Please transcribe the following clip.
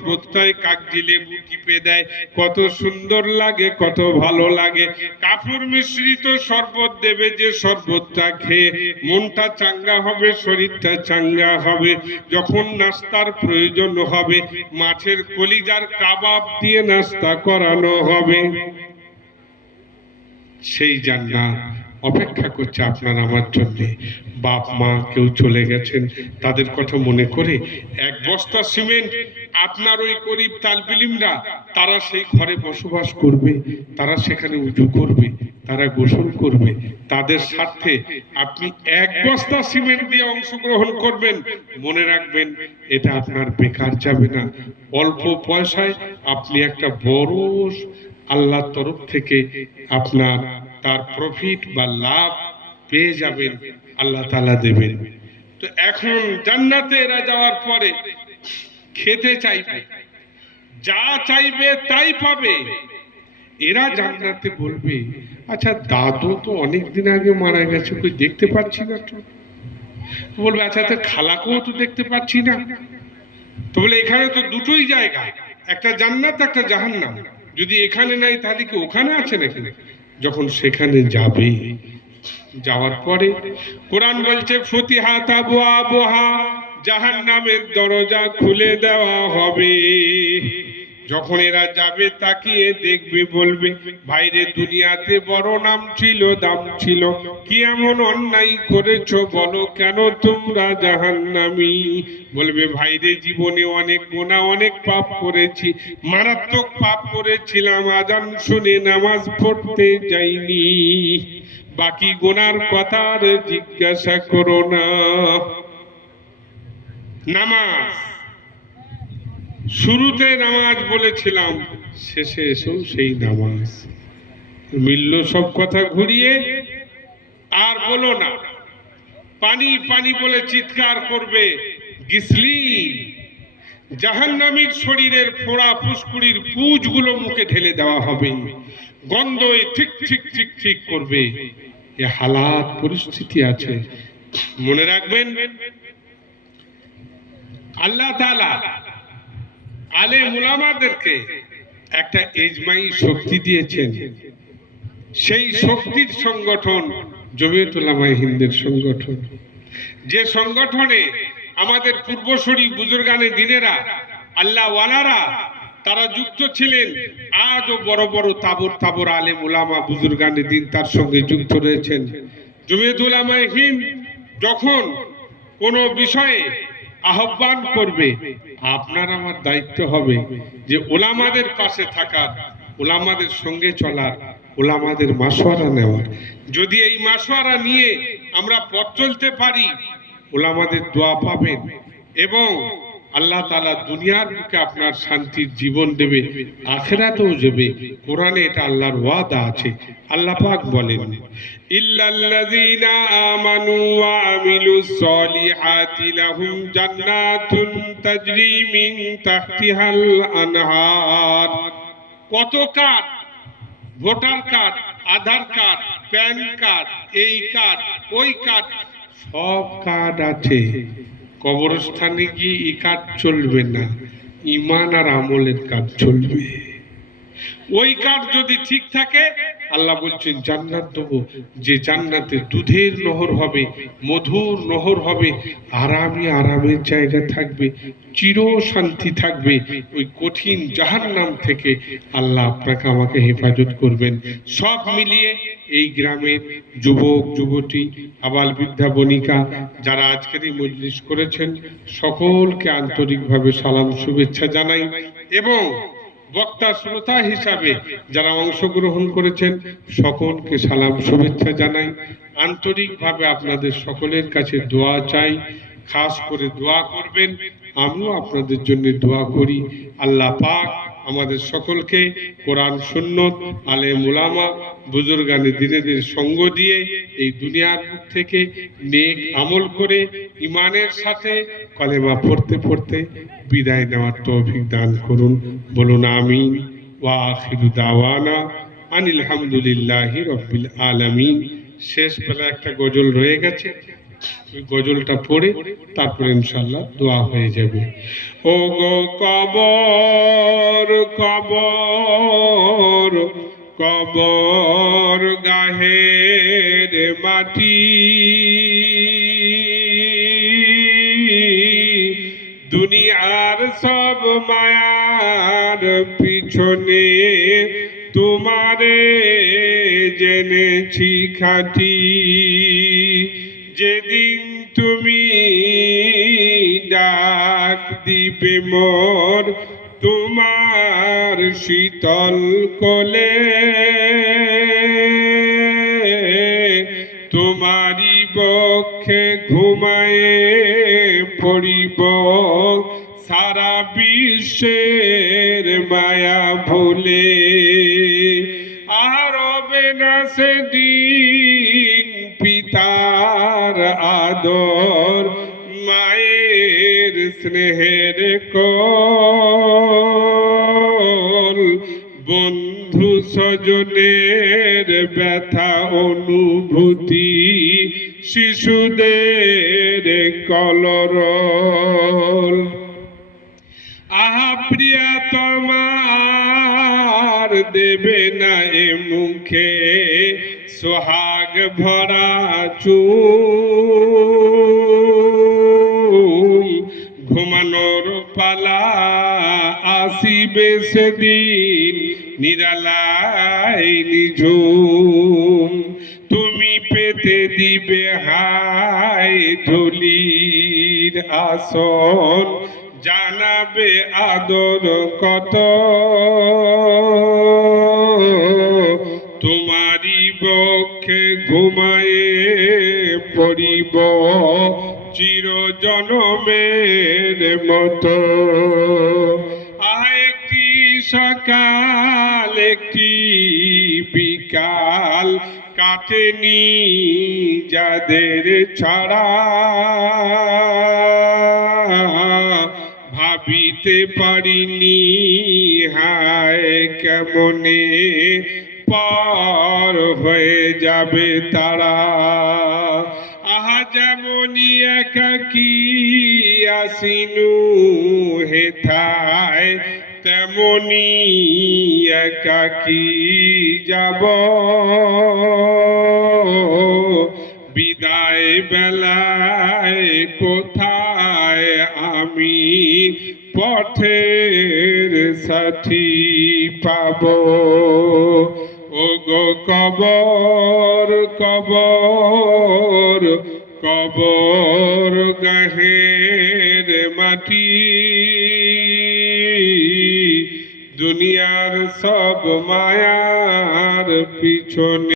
শরবতটায় কাগজি লেবু টিপে দেয়, কত সুন্দর লাগে, কত ভালো লাগে। কাপুর মিশ্রিত শরবত দেবে, যে শরবতটা খেয়ে মনটা চাঙ্গা হবে, শরীরটা চাঙ্গা হবে। যখন নাস্তার প্রয়োজন হবে, মাছের কলিজার কাবাব দিয়ে নাস্তা করানো হবে। সেই জান্নাত অপেক্ষা করছে আপনার আমার জন্য। বাপ মা কেউ চলে গেছেন, তাদের কথা মনে করে এক বস্তা সিমেন্ট আপনার ওই গরিব তালবিলিমরা তারা সেই ঘরে বসবাস করবে, তারা সেখানে উজু করবে, তারা গোসল করবে। তাদের স্বার্থে আপনি এক বস্তা সিমেন্ট দিয়ে অংশগ্রহণ করবেন। মনে রাখবেন, এটা আপনার বেকার যাবে না। অল্প পয়সায় আপনি একটা বড় আল্লাহর তরফ থেকে আপনার তার প্রফিট বা লাভ পেয়ে যাবেন, আল্লাহ তাআলা দেবেন। তো এখন জান্নাতে এরা যাওয়ার পরে খেতে চাইবে, যা চাইবে তাই পাবে। এরা জান্নাতে বলবে, আচ্ছা দাদু তো অনেক দিন আগে মারা গেছে, কই দেখতে পাচ্ছি না তো। বলবে, আচ্ছা তো খালাকেও তো দেখতে পাচ্ছি না। তো বলে, এখানে তো দুটোই জায়গা, একটা জান্নাত একটা জাহান্নাম। যদি এখানে নাই তাহলে কি ওখানে আছে নাকি? যখন সেখানে যাবে, যাওয়ার পরে কোরআন বলছে ফতিহাত আবওয়াবুহা, জাহান্নামের দরজা খুলে দেওয়া হবে। যখন এরা যাবে তাকিয়ে দেখবে, বলবে, ভাইরে দুনিয়াতে বড় নাম ছিল, দাম ছিল, কি এমন অন্যায় করেছো বলো, কেন তোমরা জাহান্নামী? বলবে, ভাইরে জীবনে অনেক গুনাহ অনেক পাপ করেছি, মারাত্মক পাপ করেছিলাম, আজান শুনে নামাজ পড়তে যাইনি, বাকি গুনার কথা আর জিজ্ঞাসা করো না। নামাজ শুরুতে নামাজ বলেছিলাম, শেষে এসেও সেই নামাজ মিলল। সব কথা ঘুরিয়ে আর বলো না, পানি পানি বলে চিৎকার করবে, গ্লিসারিন। জাহান্নামীর শরীরের ফোড়া ফুসকুড়ির পুঁজগুলো মুখে ঢেলে দেওয়া হবে, গন্ধে ঠিক ঠিক ঠিক ঠিক করবে। এ হালাত পরিস্থিতি আছে। মনে রাখবেন, আল্লাহ তাআলা আলেম উলামাদেরকে একটা ইজমাই শক্তি দিয়েছেন। সেই শক্তির সংগঠন জমিয়ত উলামায়ে হিন্দের সংগঠন, যে সংগঠনে আমাদের পূর্বসূরি বুজুর্গানে দিনেরা, আল্লাহ ওয়ালারা তারা যুক্ত ছিলেন। আজও বড় বড় তাবর তাবর আলেম উলামা বুজুর্গানে দিন তার সঙ্গে যুক্ত রয়েছেন। জমিয়ত উলামায়ে হিন্দ যখন কোনো বিষয়ে আহ্বান করবে, আপনার আমার দায়িত্ব হবে যে ওলামাদের পাশে থাকার, ওলামাদের সঙ্গে চলার, ওলামাদের মাশওয়ারা নেওয়ার। যদি এই মাশওয়ারা নিয়ে আমরা পথ চলতে পারি, ওলামাদের দোয়া পাবেন এবং আল্লাহ তাআলা দুনিয়ার বুকে আপনার শান্তির জীবন দেবে, আখিরাতেও দেবে। কোরআনে এটা আল্লাহর ওয়াদা আছে। আল্লাহ পাক বলেন, ইল্লাল্লাযীনা আমানু ওয়া আমিলুস সলিহাতি লাহুম জান্নাতুন তাজরি মিন তাহতিহাল আনহার। কত কার্ড, ভোটার কার্ড, আধার কার্ড, প্যান কার্ড, এই কার্ড, ওই কার্ড, সব কার্ড আছে। কবরস্থানে গিয়ে এই কার্ড চলবে না, ঈমান আর আমলের কার্ড চলবে। ওই কার্ড যদি ঠিক থাকে, আল্লাহ বলছেন জান্নাত দেবো, যে জান্নাতে দুধের নহর হবে, মধুর নহর হবে, আরামে আরামের জায়গা থাকবে, চির শান্তি থাকবে। ওই কঠিন জাহান্নাম থেকে আল্লাহ আপনাকে আমাকে হেফাজত করবেন। সব মিলিয়ে এই গ্রামের যুবক যুবতী, আবাল বৃদ্ধা বনিকা যারা আজকের এই মজলিস করেছেন, সকলকে আন্তরিকভাবে সালাম শুভেচ্ছা জানাই এবং বক্তা শ্রোতা হিসাবে যারা অংশগ্রহণ করেছেন সকলকে সালাম শুভেচ্ছা জানাই। আন্তরিকভাবে আপনাদের সকলের কাছে দোয়া চাই, খাস করে দোয়া করবেন। আমিও আপনাদের জন্য দোয়া করি। আল্লাহ পাক আমাদের সকলকে কোরআন সুন্নত, আলেম উলামা, বুজুর্গানে দিনেদের সঙ্গ দিয়ে এই দুনিয়ার বুক থেকে নেক আমল করে ইমানের সাথে কলেমা পড়তে পড়তে বিদায় নেওয়ার তৌফিক দান করুন। বলুন আমিন। ওয়া আখিরু দাওয়ানা আনিল হামদুলিল্লাহি রাব্বিল আলামিন। শেষ বেলা একটা গজল রয়ে গেছে, ওই গজলটা পড়ে তারপরে ইনশাআল্লাহ দোয়া হয়ে যাবে। ও গো কবর কবর কবর গাহের মাটি, দুনিয়ার সব মায়ার পিছনে তোমারে জেনেছি খাঁটি। যেদিন তুমি ডাক দিবে মোর তোমার শীতল কোলে, তোমারি বক্ষে ঘুমায়ে পড়িব সারা বিশ্বের মায়া ভুলে। আর হবে না সেদিন পিতার আদর, মায়ের স্নেহের কোল, বন্ধু স্বজনের ব্যথা অনুভূতি, শিশুদের কলরল। আহা প্রিয়া তোমার দেবে না এ মুখে সোহাগ ভরা চুল, ঘুমানোর পালা আসিবে সেদিন নিরালায় নিঝুম, তুমি পেতে দিবে হায় ধুলির আসন, জানাবে আদর কত, তোমারি বক্ষে ঘুমায়ে পড়িব চির জনমের মতো। একটি সকাল একটি বিকাল কাটেনি যাদের ছাড়া, ভাবিতে পারিনি হায় কেমনে পার হয়ে যাবে তারা। আহা যেমনি একাকী আসিনু হেথায়, তেমনি একাকী যাব বিদায় বেলায় কোথায় আমি পথের সাথী পাব। ও গো কবর কবর কবর গাহের মাটি, দুনিয়ার সব মায়ার পিছনে